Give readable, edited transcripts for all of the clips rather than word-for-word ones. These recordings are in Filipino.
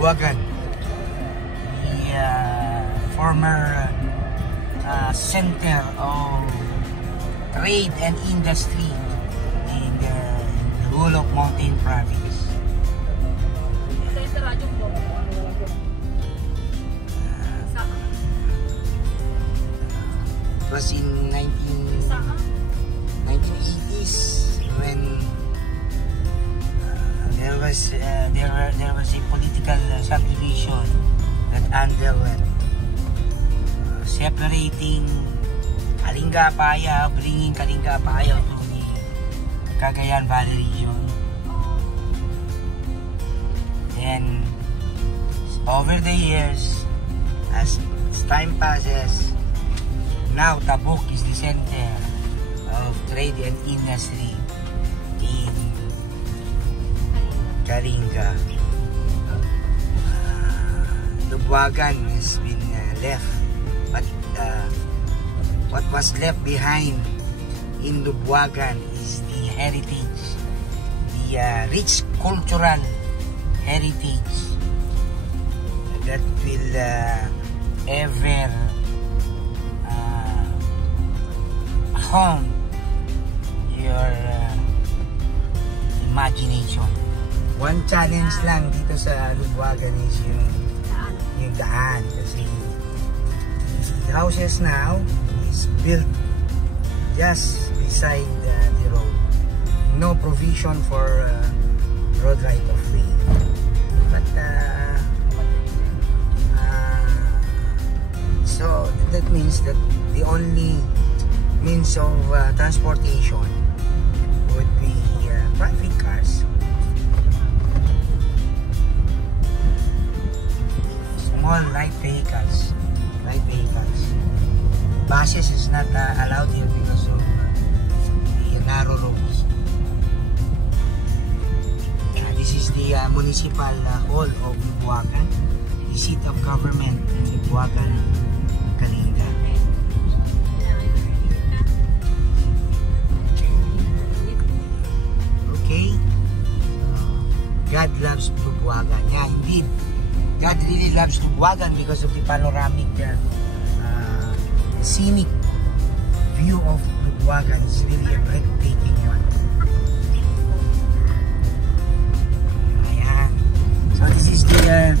Lubwagan, the former center of trade and industry in the whole of Mountain Province. It was in 1980s when there was a political subdivision that underwent separating Kalinga-Apayao, bringing Kalinga-Apayao to the Cagayan Valley region. Then over the years, as time passes, now Tabuk is the center of trade and industry in Kalinga. Lubwagan has been left, but what was left behind in Lubwagan is the heritage, the rich cultural heritage that will ever haunt your imagination. One challenge lang dito sa Lubwagan is yung daan, kasi the houses now is built just beside the road. No provision for road right of way. But so that means that the only means of transportation would be private cars. Small light vehicles. Buses is not allowed here because of the narrow roads. This is the municipal hall of Lubwagan, the seat of government in Lubwagan, Kalinga. Okay, God loves Lubwagan. Yeah, indeed, God really loves Lubwagan because of the panoramic scenic view of Lubwagan. Is really a breathtaking one. Ayan. So this is the,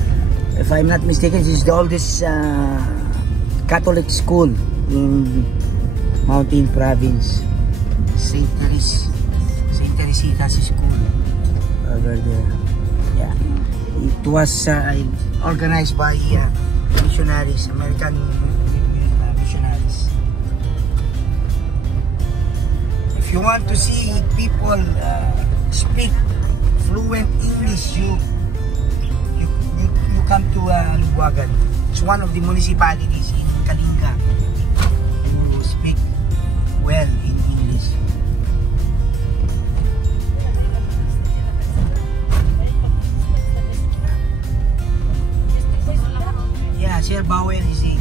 if I'm not mistaken, this is the oldest Catholic school in Mountain Province. St. Teresita's school over there. Yeah. It was organized by missionaries, American missionaries. If you want to see people speak fluent English, you come to Lubwagan. It's one of the municipalities in Kalinga who speak well in English. Yeah, Sir Bowel is a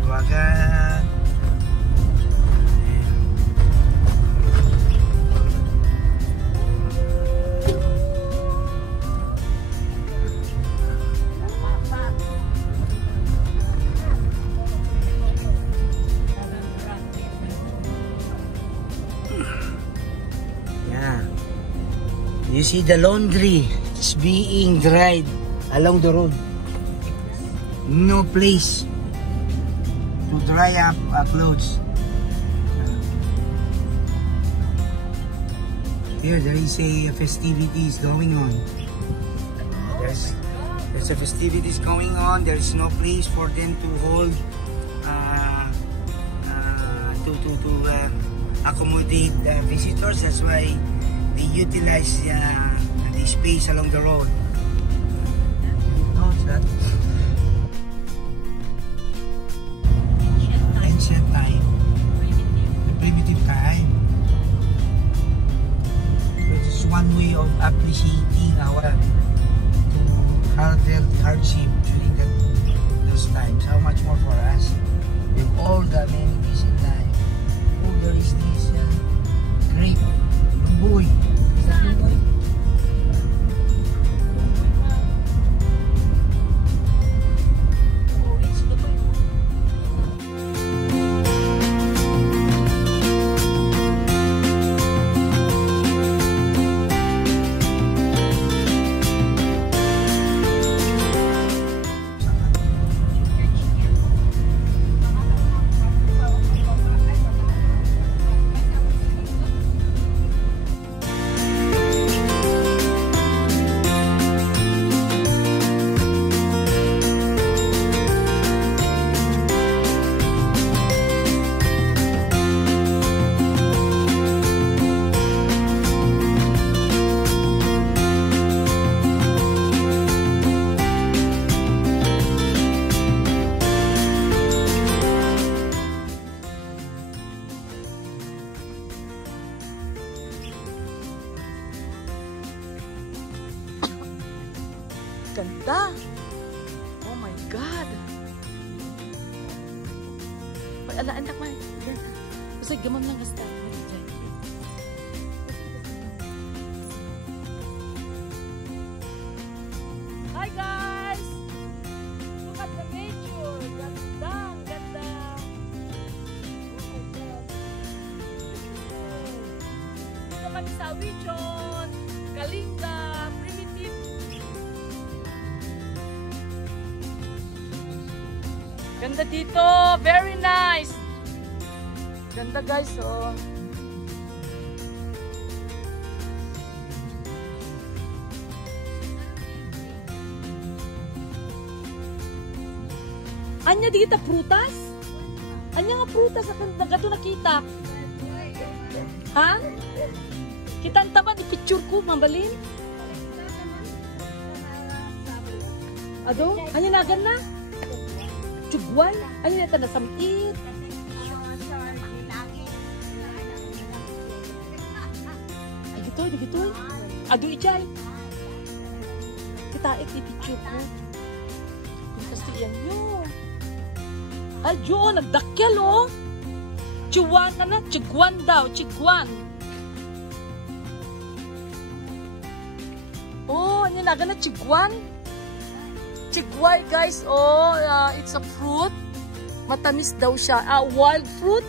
Lubwagan. You see the laundry is being dried along the road. No place to dry up clothes. Here there is a festivities going on. There's a festivities going on. There is no place for them to hold to accommodate visitors. That's why they utilize the space along the road. Notice that? Ancient time. Primitive time. Which is one way of appreciating our hardship during those times. How much more for us with all the amenities in life. there is this grape, lumboy. Is that lumboy? Ganda! Oh my God! Ay, ala, anak man. Kasi gamam lang basta. Hi guys! Look at the nature! Ganda! Ganda! Oh my God! Dito kami sa Wichon, Kalinga, Primitive. Ganda dito. Very nice. Ganda guys, oh. Anya dito prutas? Anya nga prutas at nagato nakita. Ha? Kita ang taban, i-picture ko, mambalin. Ado? Anya nagan na? Chugwan? Ano yung na samit? Ay, gito. Ado ijay. Kita ipicture ko. Kasi yan yun. Adyo, nagdakkel oh. Chugwan ka na. Chugwan daw. Chugwan. Oh, ano na na chugwan? Chigway guys, oh, it's a fruit. Matamis daw siya. Wild fruit.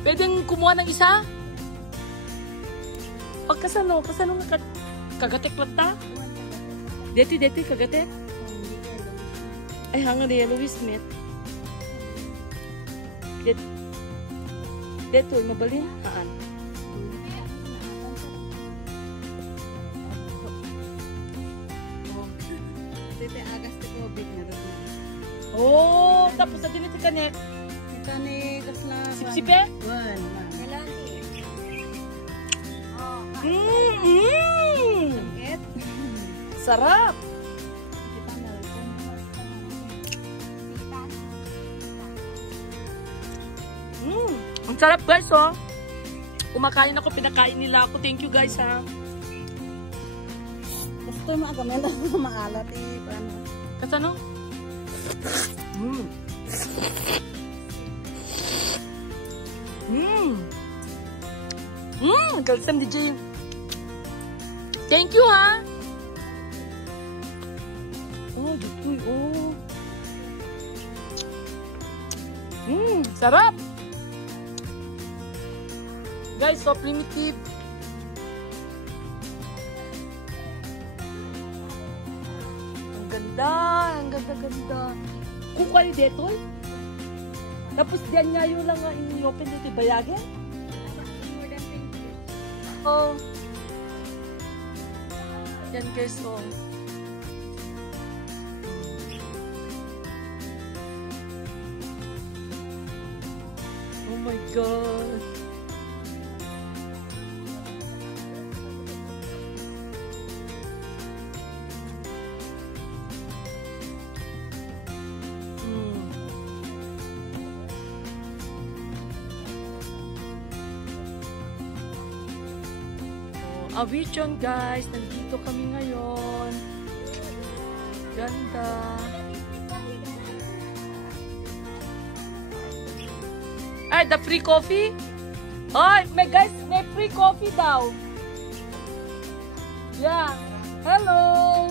Pwedeng kumuha ng isa? Pagkasano nga kagatek lang ta? Deti, kagatek? Ay, hanga na Louis Smith. Dito, mabalin? Haan? Oh, tapos sa ganito kanek. Kanek kasla. Sipsipe? Wan. Sarap. Ang sarap guys, oh. Kumakain ako, pinakain nila ako. Thank you guys, ha. Gusto mo ako mela maalat paano? Kasano? Kalsam DJ. Thank you, ha. Oh, dutoy, oh. Sarap. Guys, so primitive. Ang ganda. Kung kayo dito, tapos diyan nga yun lang in-open dito, bayagin. Oh. Yan guys, oh. Oh my God. Wichon guys, nandito kami ngayon. Ganda. Ay, the free coffee? Ay, may guys, may free coffee daw. Yeah. Hello.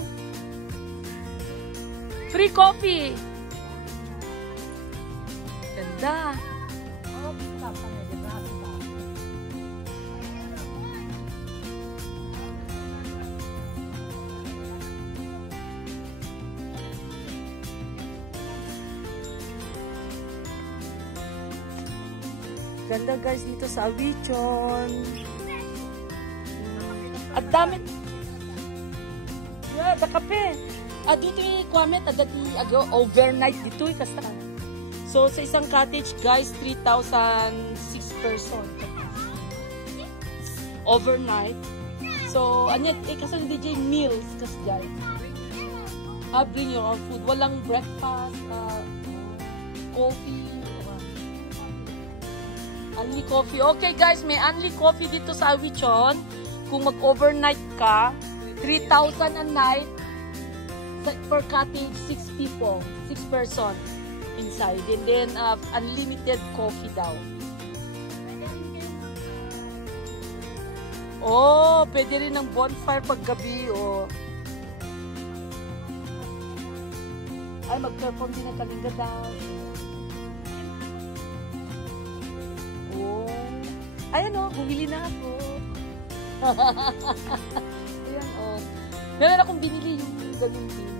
Free coffee. Ganda. Ganda guys dito sa Awichon. At dami. Yeah, da kape. Dito yung comment, dati overnight dito yung kasta. So sa isang cottage guys, 3,006 person. Overnight. So, anya, kasi DJ meals kasi guys. Bring your own food. Walang breakfast, coffee. Only coffee. Okay guys, may only coffee dito sa Awichon. Kung mag-overnight ka, 3,000 a night per cottage, 6 people, 6 person inside. And then unlimited coffee daw. Oh, pwede rin ng bonfire pag gabi, oh. Ay, mag-perform din ng kalinga daw. Ayan o, bumili na ako. Ayan o. Meron akong binili yung ganun din.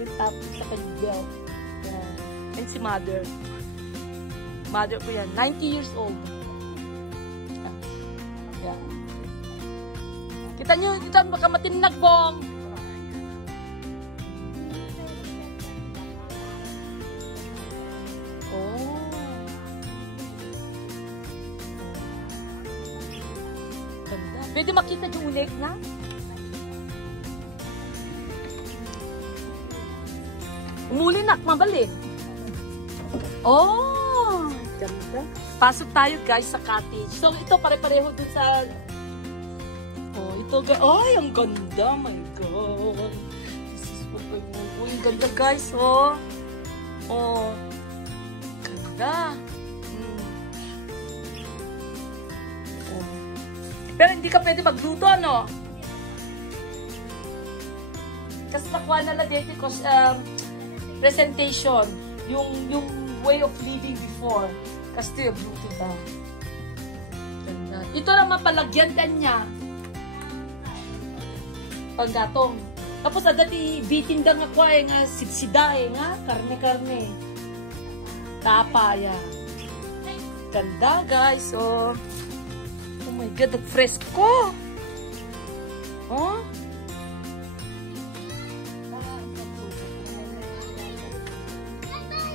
Yung top sa kanyang belt. Ayan. And si mother. Mother ko yan. 90 years old. Ayan. Kita nyo, ito baka matinag bong. Pwede makita yung unig na? Umuli na, mabalin. Oh! Ganda. Pasok tayo guys sa cottage. So ito pare-pareho dun sa... Oh, ito guys. Ay, ang ganda. My God. This is what I want. Oh, ang ganda guys. Oh. Oh. Ganda. Pero hindi ka pwede magluto, no? Kasi nakuha na lang dito presentation. Yung way of living before. Kasi ito yung gluto ba? Ito naman palagyan niya. Panggatong. Tapos dati bitin nga ko nga sidsida nga. Karne-karne. Tapaya. Ganda guys. So, oh my God, ang fresco! Oh?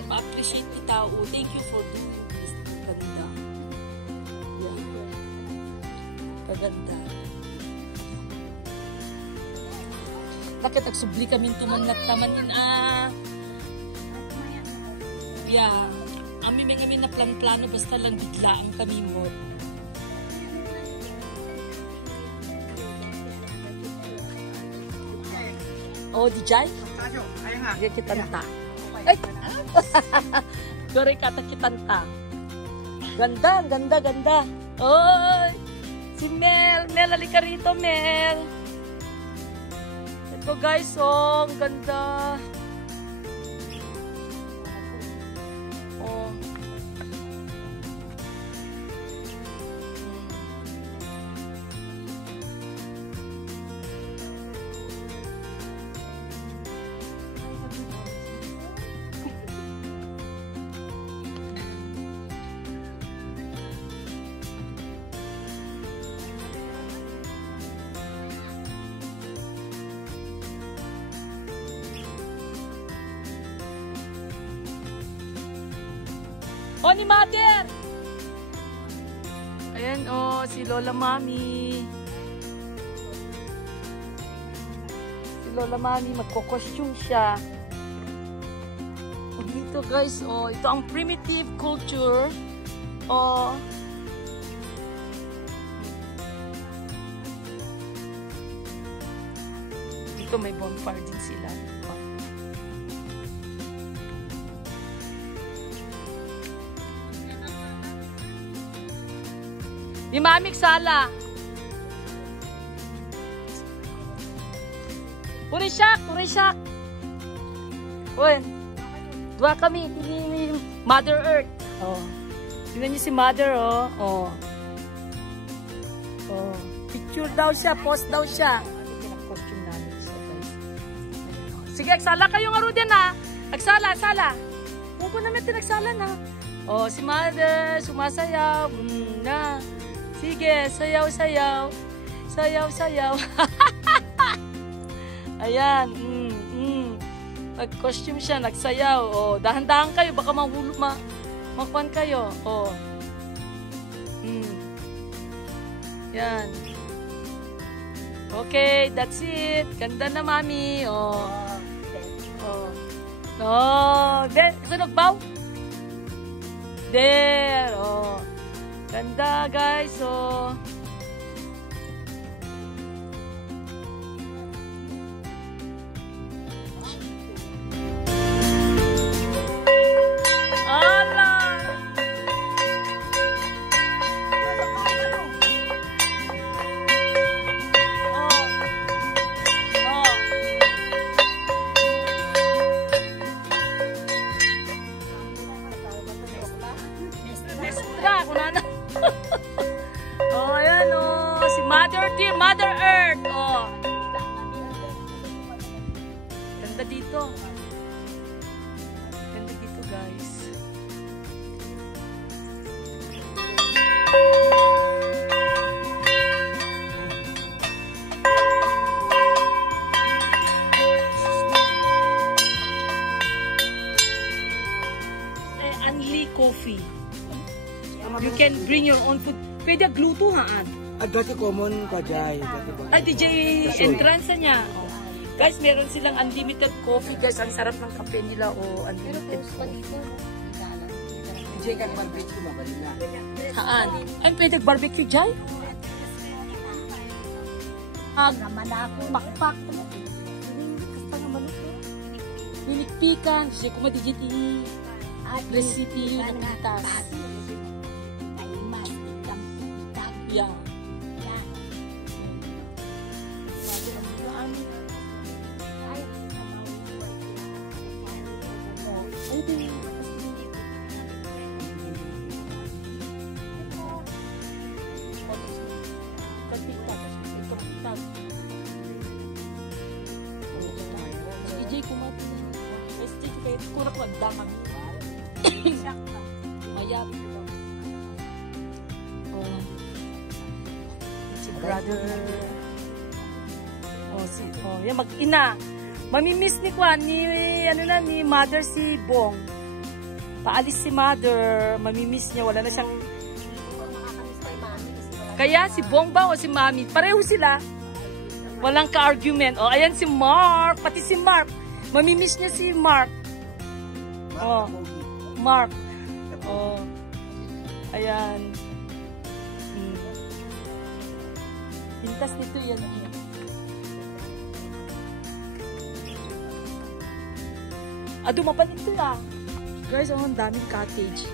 Ma-appreciate ni tao. Thank you for doing this. Ganda. Yeah. Kaganda. Bakit nagsubli kami tumanat naman yun yeah. May kami na plan-plano basta lang biglaan kami mo. Oh, di jay? Ay, kitanta. Ay! Gori kata kitanta. Ganda, ganda, ganda. Oy! Si Mel. Mel, halika rito, Mel. Ito guys, oh, ang ganda. Oh. Oh, ni Mother! Ayan, oh, si Lola Mami. Si Lola Mami, magko-costume siya. Oh, dito guys, oh, ito ang primitive culture. Oh. Dito may bonfire din sila. Ni Mami Sala. Purisak. Uy. Dua kami ni Mother Earth. Oh. Tingnan niyo si Mother, oh. Oh. Oh. Picture daw siya, post daw siya. Costume namin. Sige, agsala kayo nga ro din, ha. Agsala. Huwag namin tinagsala na. Oh, si Mother, sumasayaw. Na. Sige, sayaw. Sayaw. Ayan. Nag-costume siya, nagsayaw. Oh, dahan-dahan kayo, baka mahulog, makuan kayo. Oh. Yan. Okay, that's it. Ganda na, Mami. Oh. There. Sunog baw? There. Oh. Ganda, guys. Oh. Mother Earth. Oh. Ganda dito. Ganda dito, guys. Unli coffee. You can bring your own food. Pwede gluto haan. Dati common ka dyan. Ay, DJ entrance niya. Guys, meron silang unlimited coffee. Guys, ang sarap ng kape nila. O, unlimited coffee. DJ ka barbecue ba? Haan? Ay, pwede barbecue dyan? Makpak. Minikpikan. Siya kumadigit recipe ng itas. Yeah. Kurang magdamang. Mayap. Oh. Si brother. Oh, yan mag-ina. Mamimiss ni Kwan, ni Mother si Bong. Paalis si Mother, mamimiss niya, wala na siyang... Kaya si Bong ba o si Mami, pareho sila. Walang ka-argument. Oh, ayan si Mark, pati si Mark. Mamimiss niya si Mark. Oh, Mark. Oh. Ayan. Pintas nito yan. Dumapan ito ah. Guys, ang daming cottage.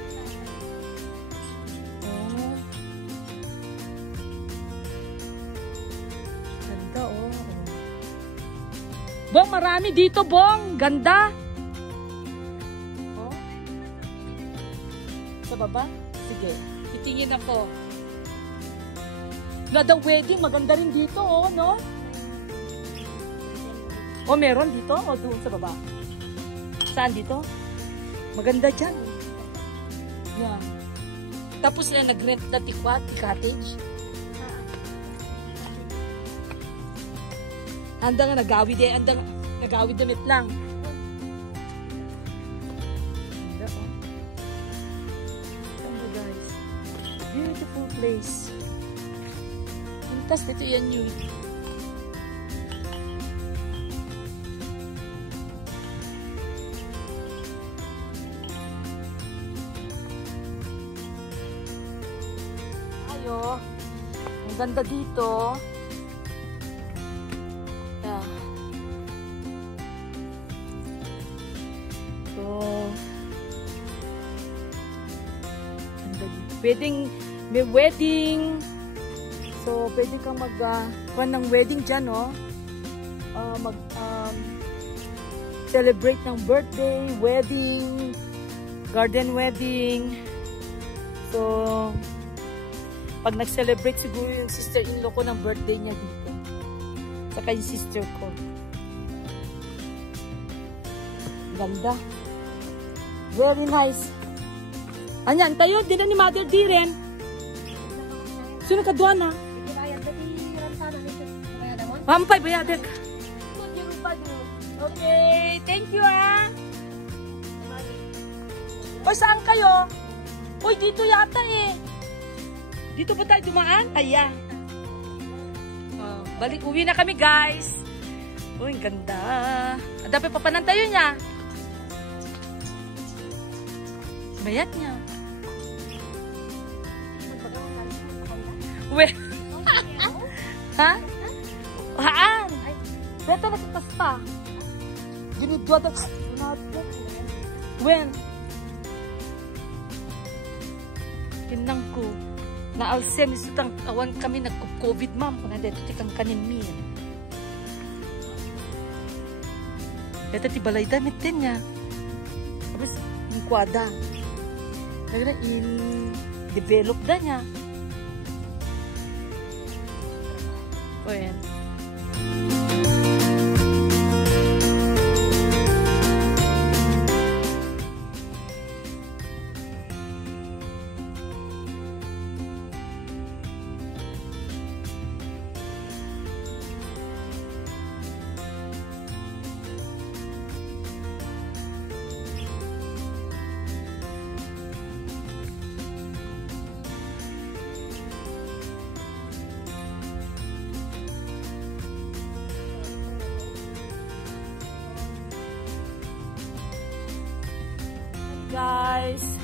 Oh. Ganda oh. Bong, marami dito, Bong. Ganda. Oh. Sa baba? Sige. Titingin ako. The wedding, maganda rin dito, oh, no? Oh, meron dito? O doon sa baba? Saan dito? Maganda dyan. Yeah. Tapos yan, nag-rent na tikwat, cottage. Anda nga, nagawid eh. Anda nga, nagawid damit lang. Ganda, oh. Ganda, guys. Beautiful place. Tapos dito yan yun. Ayo. Ang ganda dito. Yeah. So, ganda dito. May wedding. So, pwede kang kuhan ng wedding dyan, no? Celebrate ng birthday, wedding, garden wedding. So, pag nag-celebrate siguro yung sister-in-law ko ng birthday niya dito. Saka yung sister ko. Ganda. Very nice. Anyan, tayo, din na ni Mother D rin. Sino ka doon, ha? Mampay, bayadag. Okay, thank you, ha? O, saan kayo? Uy, dito yata eh. Dito ba tayo dumaan? Ayan. Oh, balik, uwi na kami, guys. Uy, ganda. Dapat papanan tayo niya. Bayat niya. Uwe. Ha? Haan. Beto nagkitas pa. Ginidwa na. When? Tinang ko. Na-alsen, isutang awan kami nagko-COVID, ma'am. Kung na dito, tikang kanin mi. Dito, tibalay damit din niya. Tapos, yung kwada. Nagana, in-develop na niya. O yan. Guys.